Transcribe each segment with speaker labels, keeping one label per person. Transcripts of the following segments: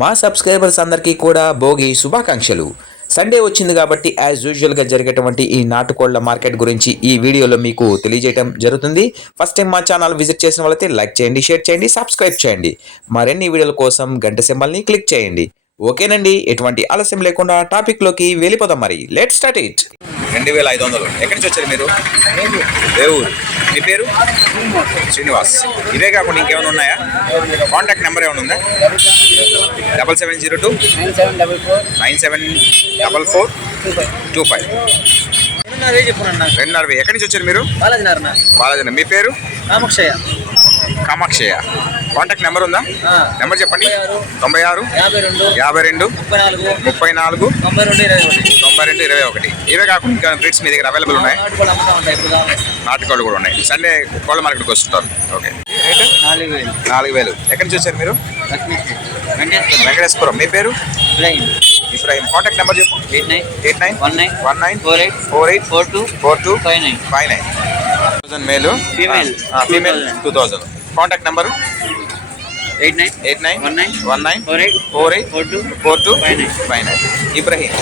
Speaker 1: మా సబ్స్క్రైబర్స్ అందరికీ కూడా భోగి శుభాకాంక్షలు. సండే వచ్చింది కాబట్టి యాజ్ యూజువల్గా జరిగేటువంటి ఈ నాటుకోళ్ళ మార్కెట్ గురించి ఈ వీడియోలో మీకు తెలియజేయడం జరుగుతుంది. ఫస్ట్ టైం మా ఛానల్ విజిట్ చేసిన వాళ్ళైతే లైక్ చేయండి షేర్ చేయండి సబ్స్క్రైబ్ చేయండి. మరిన్ని వీడియోల కోసం గంట సింబల్ని క్లిక్ చేయండి. ఓకేనండి? ఎటువంటి ఆలస్యం లేకుండా టాపిక్లోకి వెళ్ళిపోదాం మరి. లెట్ స్టార్ట్ ఇట్ రెండు వేల ఐదు వందలు. ఎక్కడి నుంచి వచ్చారు మీరు? దేవుడు మీ పేరు? శ్రీనివాస్. ఇవే కాకుండా ఇంకేమైనా ఉన్నాయా? కాంటాక్ట్ నెంబర్ ఏమైనా ఉందా? Double seven zero two
Speaker 2: nine seven double four
Speaker 1: two five. రెండున్నర ఎక్కడి నుంచి వచ్చారు మీరు?
Speaker 2: బాలాజీ
Speaker 1: మీ పేరు?
Speaker 2: కామక్షయ
Speaker 1: కామాక్షయ్య. కాంటాక్ట్ నెంబర్ ఉందా? నెంబర్ చెప్పండి. తొంభై ఆరు
Speaker 2: యాభై రెండు
Speaker 1: యాభై రెండు
Speaker 2: ముప్పై నాలుగు
Speaker 1: ముప్పై నాలుగు
Speaker 2: తొంభై రెండు ఇరవై ఒకటి.
Speaker 1: ఇవే కాకుండా ఇంకా బ్రీడ్స్ మీ దగ్గర అవైలబుల్ ఉన్నాయి.
Speaker 2: నాటుకోళ్ళు
Speaker 1: కూడా ఉన్నాయి. సండే కోళ్ళ మార్కెట్కి వస్తుంటారు. ఓకే
Speaker 2: నాలుగు వేలు.
Speaker 1: ఎక్కడి నుంచి వచ్చారు మీరు?
Speaker 2: వెంకటేశ్వర.
Speaker 1: మీ పేరు? ఇబ్రాహిం. కాంటాక్ట్ నెంబర్ చెప్పు.
Speaker 2: Eight nine
Speaker 1: eight nine
Speaker 2: one nine
Speaker 1: one nine
Speaker 2: four eight
Speaker 1: four eight
Speaker 2: four two
Speaker 1: four two
Speaker 2: five nine
Speaker 1: five nine thousand male
Speaker 2: Female.
Speaker 1: Female two thousand contact number
Speaker 2: eight nine
Speaker 1: eight nine
Speaker 2: one nine
Speaker 1: one nine
Speaker 2: four eight
Speaker 1: four eight
Speaker 2: four two
Speaker 1: four two
Speaker 2: five nine
Speaker 1: five nine Ibrahim.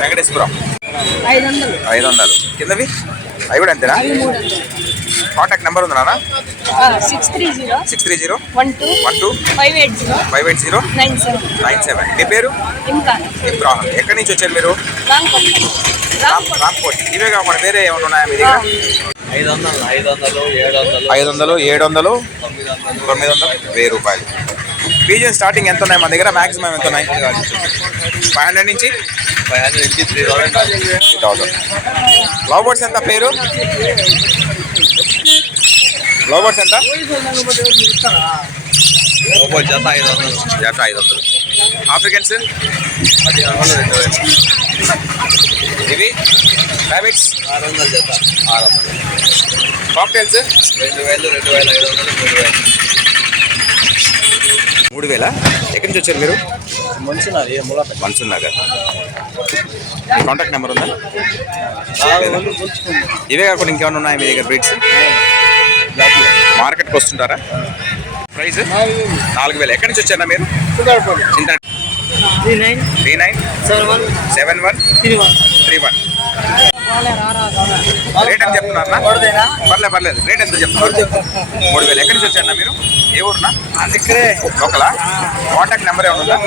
Speaker 1: Venkateswaram
Speaker 2: ఐదు వందలు
Speaker 1: కిందవి? అవి కూడా అంతేనా? Contact number ఉందా నాన్న?
Speaker 3: Six three zero.
Speaker 1: Six three zero.
Speaker 3: One two.
Speaker 1: One two.
Speaker 3: Five eight zero.
Speaker 1: Five eight zero.
Speaker 3: Nine seven.
Speaker 1: Nine seven. మీ పేరు?
Speaker 3: ఇమ్రాన్.
Speaker 1: ఇబ్రాహం ఎక్కడి నుంచి వచ్చారు మీరు? రామ్కోట్ ఇవే కాకుండా వేరే ఏమైనా ఉన్నాయా మీ దగ్గర?
Speaker 2: ఐదు వందలు ఐదు వందలు ఏడు వందలు
Speaker 1: ఐదు వందలు ఏడు వందలు
Speaker 2: తొమ్మిది వందలు
Speaker 1: తొమ్మిది వందలు వెయ్యి రూపాయలు. పీజన్ స్టార్టింగ్ ఎంత ఉన్నాయి మన దగ్గర మాక్సిమం ఎంత ఉన్నాయి? ఫైవ్ హండ్రెడ్ నుంచి?
Speaker 2: ఫైవ్ హండ్రెడ్ నుంచి three thousand
Speaker 1: thousand love birds ఎంత పేరు? లవ్ బర్డ్స్ ఎంత?
Speaker 2: జత ఐదు వందలు.
Speaker 1: జత ఐదు వందలు. ఆఫ్రికన్స్
Speaker 2: పదిహేను రెండు వేలు
Speaker 1: ఇవి? ర్యాబిట్స్
Speaker 2: ఆరు వందలు జత
Speaker 1: ఆరు వందలు కాక్టైల్స్
Speaker 2: రెండు వేలు రెండు వేల ఐదు వందలు మూడు వేలు.
Speaker 1: మూడు వేల ఎక్కడి నుంచి వచ్చారు మీరు? మన్సూన్ నగర్ కాంటాక్ట్ నెంబర్ ఉందా? ఇవే కాకుండా ఇంకేమైనా ఉన్నాయి మీ దగ్గర బ్రీడ్స్ మార్కెట్కి వస్తుంటారా ప్రైస్ నాలుగు వేలు ఎక్కడి నుంచి వచ్చారా మీరు?
Speaker 2: Three nine.
Speaker 1: Three nine.
Speaker 2: Seven one.
Speaker 1: Seven one.
Speaker 2: Three one.
Speaker 1: Three one. Rate ఎంత చెప్తున్నారా పర్లేదు పర్లేదు. రేట్ ఎంత చెప్తున్నారు? మూడు వేలు. ఎక్కడి నుంచి వచ్చారా మీరు? ఏ ఊరునా? లోకలా? కాంటాక్ట్ నెంబర్ ఏమైనా ఉందా?